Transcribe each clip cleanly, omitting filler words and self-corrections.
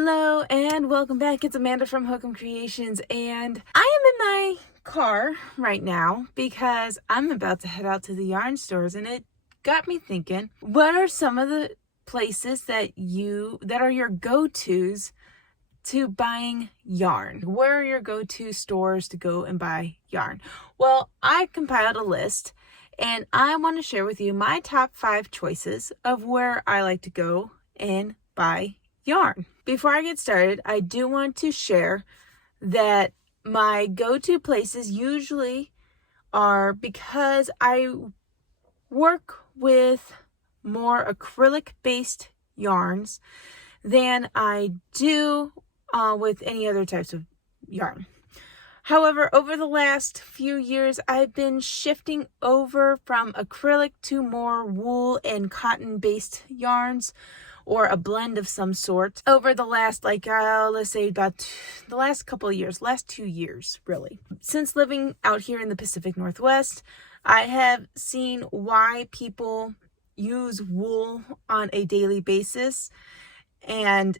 Hello and welcome back. It's Amanda from Hookemcreations, and I am in my car right now because I'm about to head out to the yarn stores, and it got me thinking, what are some of the places that are your go-tos to buying yarn? Where are your go-to stores to go and buy yarn? Well, I compiled a list and I want to share with you my top 5 choices of where I like to go and buy yarn. Before I get started, I do want to share that my go-to places usually are, because I work with more acrylic-based yarns than I do with any other types of yarn. However, over the last few years, I've been shifting over from acrylic to more wool and cotton-based yarns, or a blend of some sort, over the last, let's say about the last couple of years, last 2 years, really. Since living out here in the Pacific Northwest, I have seen why people use wool on a daily basis, and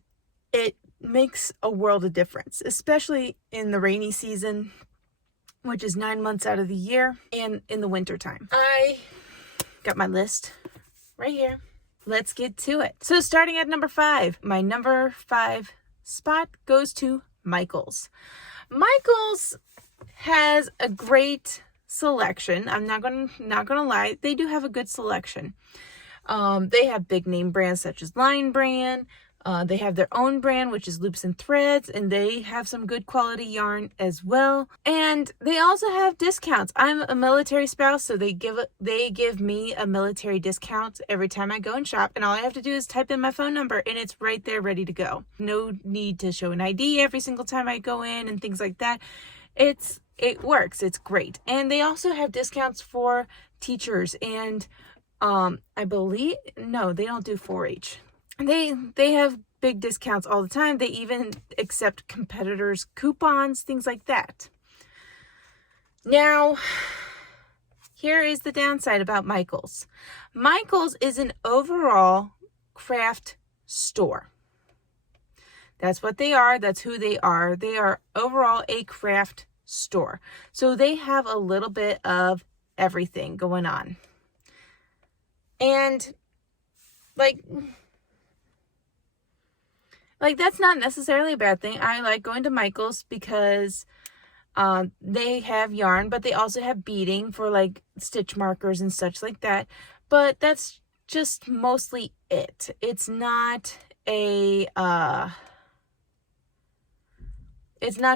it makes a world of difference, especially in the rainy season, which is 9 months out of the year, and in the winter time. I got my list right here. Let's get to it. So starting at number 5, my number 5 spot goes to Michaels. Michaels has a great selection. I'm not gonna lie, they do have a good selection. They have big name brands such as Line Brand. They have their own brand, which is Loops and Threads, and they have some good quality yarn as well. And they also have discounts. I'm a military spouse, so they give me a military discount every time I go and shop, and all I have to do is type in my phone number and it's right there ready to go. No need to show an ID every single time I go in and things like that. It works. It's great. And they also have discounts for teachers, and I believe, no, they don't do 4-H. They have big discounts all the time. They even accept competitors' coupons, things like that. Now, here is the downside about Michaels. Michaels is an overall craft store. That's what they are. That's who they are. They are overall a craft store. So they have a little bit of everything going on. And that's not necessarily a bad thing. I like going to Michaels because they have yarn, but they also have beading for stitch markers and such like that. But that's just mostly it. It's not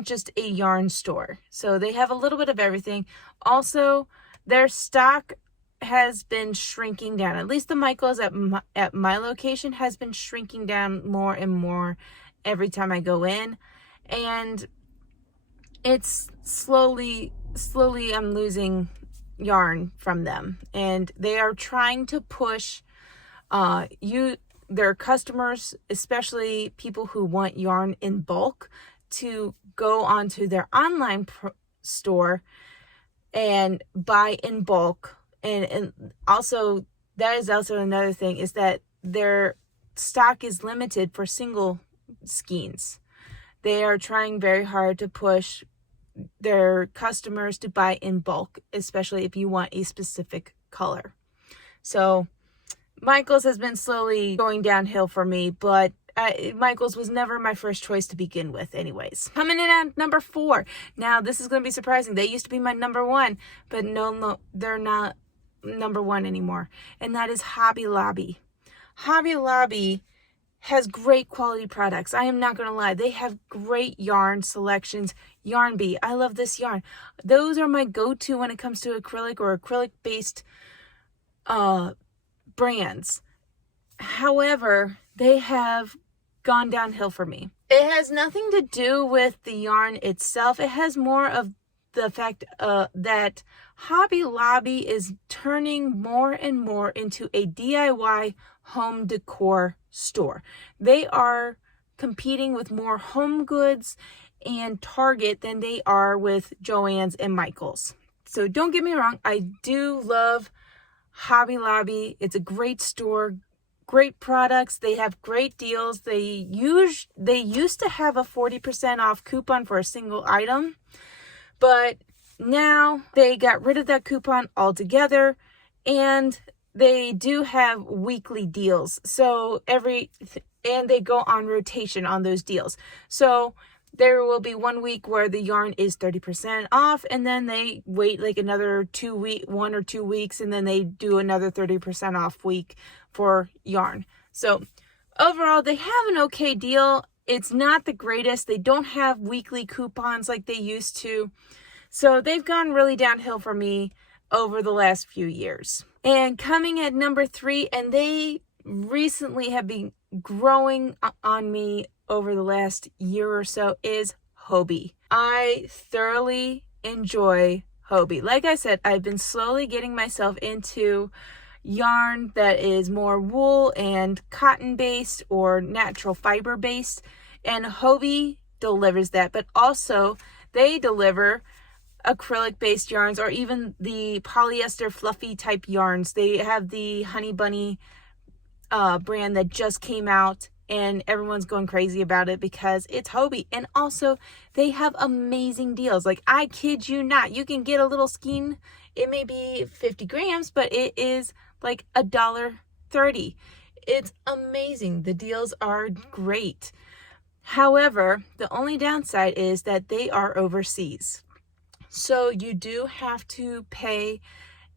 just a yarn store. So they have a little bit of everything. Also, their stock has been shrinking down. At least the Michaels at my location has been shrinking down more and more every time I go in, and it's slowly I'm losing yarn from them, and they are trying to push their customers, especially people who want yarn in bulk, to go onto their online store and buy in bulk. And also, that is also another thing, is that their stock is limited for single skeins. They are trying very hard to push their customers to buy in bulk, especially if you want a specific color. So Michaels has been slowly going downhill for me, but Michaels was never my first choice to begin with anyways. Coming in at number 4. Now, this is going to be surprising. They used to be my number 1, but no, they're not number 1 anymore, and that is Hobby Lobby. Hobby Lobby has great quality products. I am not going to lie. They have great yarn selections. Yarn Bee, I love this yarn. Those are my go-to when it comes to acrylic or acrylic-based brands. However, they have gone downhill for me. It has nothing to do with the yarn itself. It has more of the fact that Hobby Lobby is turning more and more into a DIY home decor store. They are competing with more Home Goods and Target than they are with Joann's and Michaels. So don't get me wrong, I do love Hobby Lobby. It's a great store, great products. They have great deals. They used to have a 40% off coupon for a single item, but now they got rid of that coupon altogether, and they do have weekly deals. And they go on rotation on those deals. So there will be 1 week where the yarn is 30% off, and then they wait like another 1 or 2 weeks, and then they do another 30% off week for yarn. So overall, they have an okay deal. It's not the greatest. They don't have weekly coupons like they used to. So they've gone really downhill for me over the last few years. And coming at number 3, and they recently have been growing on me over the last year or so, is Hobbii. I thoroughly enjoy Hobbii. Like I said, I've been slowly getting myself into yarn that is more wool and cotton based or natural fiber based, and Hobbii delivers that, but also they deliver acrylic based yarns, or even the polyester fluffy type yarns. They have the Honey Bunny brand that just came out, and everyone's going crazy about it because it's Hobbii. And also they have amazing deals. Like, I kid you not, you can get a little skein. It may be 50 grams, but it is like $1.30. It's amazing. The deals are great. However, the only downside is that they are overseas. So you do have to pay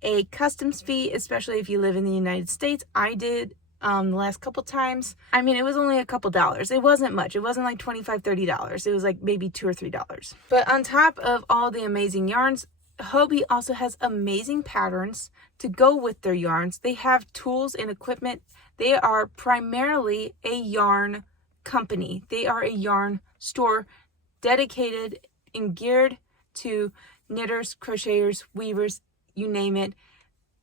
a customs fee, especially if you live in the United States. I did the last couple times. I mean, it was only a couple dollars. It wasn't much. It wasn't like $25, $30. It was like maybe $2 or $3. But on top of all the amazing yarns, Hobbii also has amazing patterns to go with their yarns. They have tools and equipment. They are primarily a yarn company. They are a yarn store dedicated and geared to knitters, crocheters, weavers, you name it.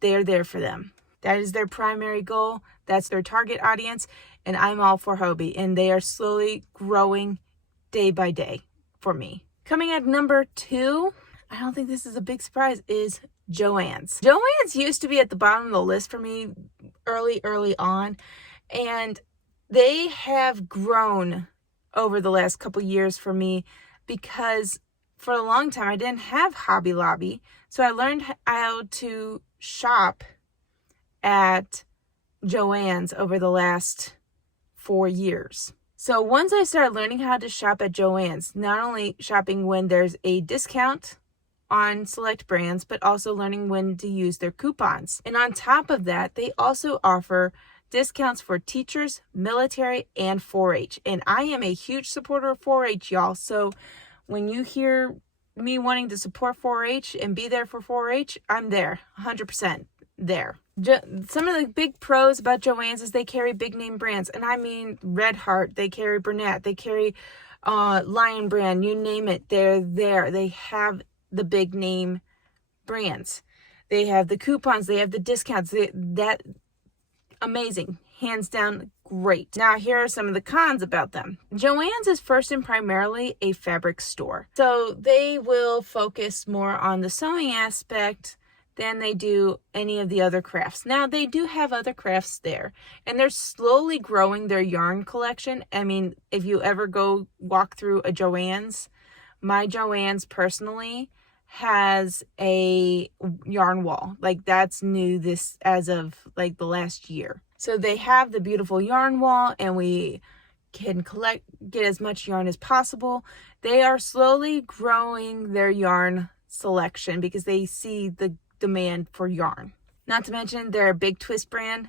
They're there for them. That is their primary goal. That's their target audience. And I'm all for Hobbii. And they are slowly growing day by day for me. Coming at number 2, I don't think this is a big surprise, is Joann's. Joann's used to be at the bottom of the list for me early on. And they have grown over the last couple years for me, because for a long time I didn't have Hobby Lobby. So I learned how to shop at Joann's over the last 4 years. So once I started learning how to shop at Joann's, not only shopping when there's a discount on select brands, but also learning when to use their coupons. And on top of that, they also offer discounts for teachers, military, and 4-H. And I am a huge supporter of 4-H, y'all. So when you hear me wanting to support 4-H and be there for 4-H, I'm there, 100% there. Some of the big pros about Joann's is they carry big name brands. And I mean Red Heart, they carry Burnett, they carry Lion Brand, you name it, they're there. They have the big name brands. They have the coupons, they have the discounts. That amazing, hands down, great. Now here are some of the cons about them. Joann's is first and primarily a fabric store, so they will focus more on the sewing aspect than they do any of the other crafts. Now they do have other crafts there, and they're slowly growing their yarn collection. I mean, if you ever go walk through a Joann's, my Joann's personally has a yarn wall. Like, that's new this as of like the last year. So they have the beautiful yarn wall, and we can get as much yarn as possible. They are slowly growing their yarn selection because they see the demand for yarn. Not to mention their Big Twist brand,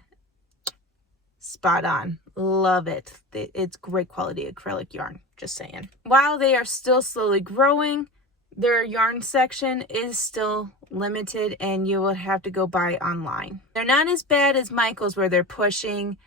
spot on, love it. It's great quality acrylic yarn, just saying. While they are still slowly growing, their yarn section is still limited, and you will have to go buy online. They're not as bad as Michael's, where they're pushing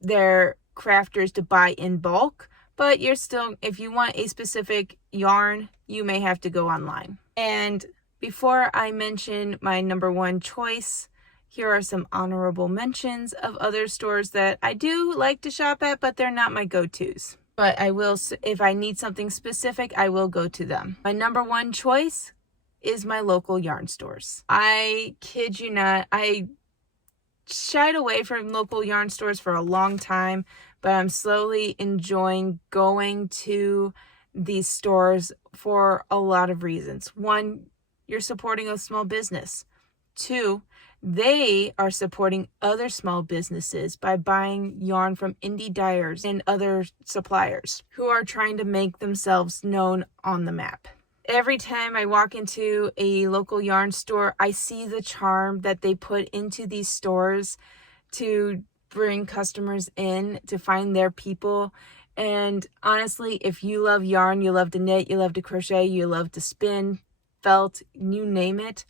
their crafters to buy in bulk, but you're still, if you want a specific yarn, you may have to go online. And before I mention my number 1 choice, here are some honorable mentions of other stores that I do like to shop at, but they're not my go-tos. But I will, if I need something specific, I will go to them. My number 1 choice is my local yarn stores. I kid you not, I shied away from local yarn stores for a long time, but I'm slowly enjoying going to these stores for a lot of reasons. One, you're supporting a small business. Two, they are supporting other small businesses by buying yarn from indie dyers and other suppliers who are trying to make themselves known on the map. Every time I walk into a local yarn store, I see the charm that they put into these stores to bring customers in, to find their people. And honestly, if you love yarn, you love to knit, you love to crochet, you love to spin, felt, you name it,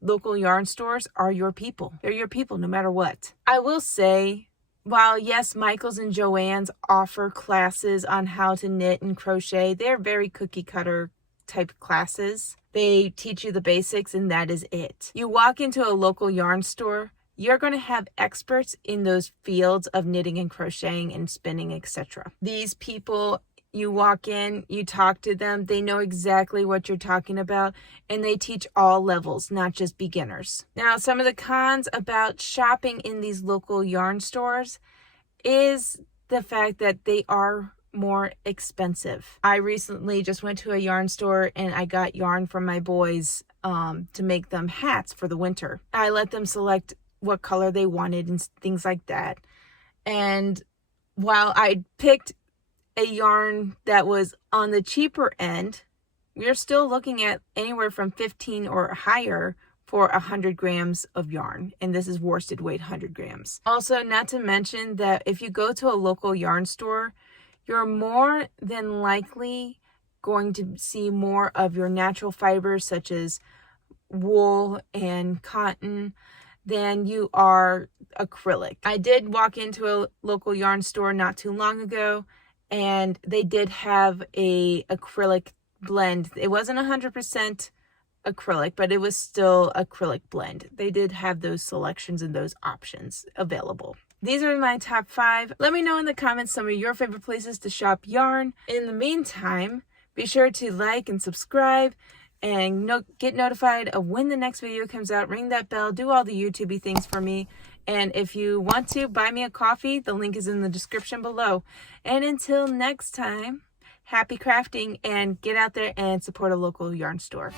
local yarn stores are your people. They're your people no matter what. I will say, while yes, Michael's and Joann's offer classes on how to knit and crochet, they're very cookie cutter type classes. They teach you the basics and that is it. You walk into a local yarn store, you're going to have experts in those fields of knitting and crocheting and spinning, etc. These people, you walk in, you talk to them, they know exactly what you're talking about, and they teach all levels, not just beginners. Now, some of the cons about shopping in these local yarn stores is the fact that they are more expensive. I recently just went to a yarn store and I got yarn from my boys to make them hats for the winter. I let them select what color they wanted and things like that. And while I picked a yarn that was on the cheaper end, we're still looking at anywhere from 15 or higher for 100 grams of yarn. And this is worsted weight 100 grams. Also, not to mention that if you go to a local yarn store, you're more than likely going to see more of your natural fibers such as wool and cotton than you are acrylic. I did walk into a local yarn store not too long ago and they did have a acrylic blend. It wasn't 100% acrylic, but it was still acrylic blend. They did have those selections and those options available. These are my top 5. Let me know in the comments some of your favorite places to shop yarn. In the meantime, be sure to like and subscribe and get notified of when the next video comes out. Ring that bell, do all the YouTubey things for me. And if you want to buy me a coffee, the link is in the description below. And until next time, happy crafting and get out there and support a local yarn store.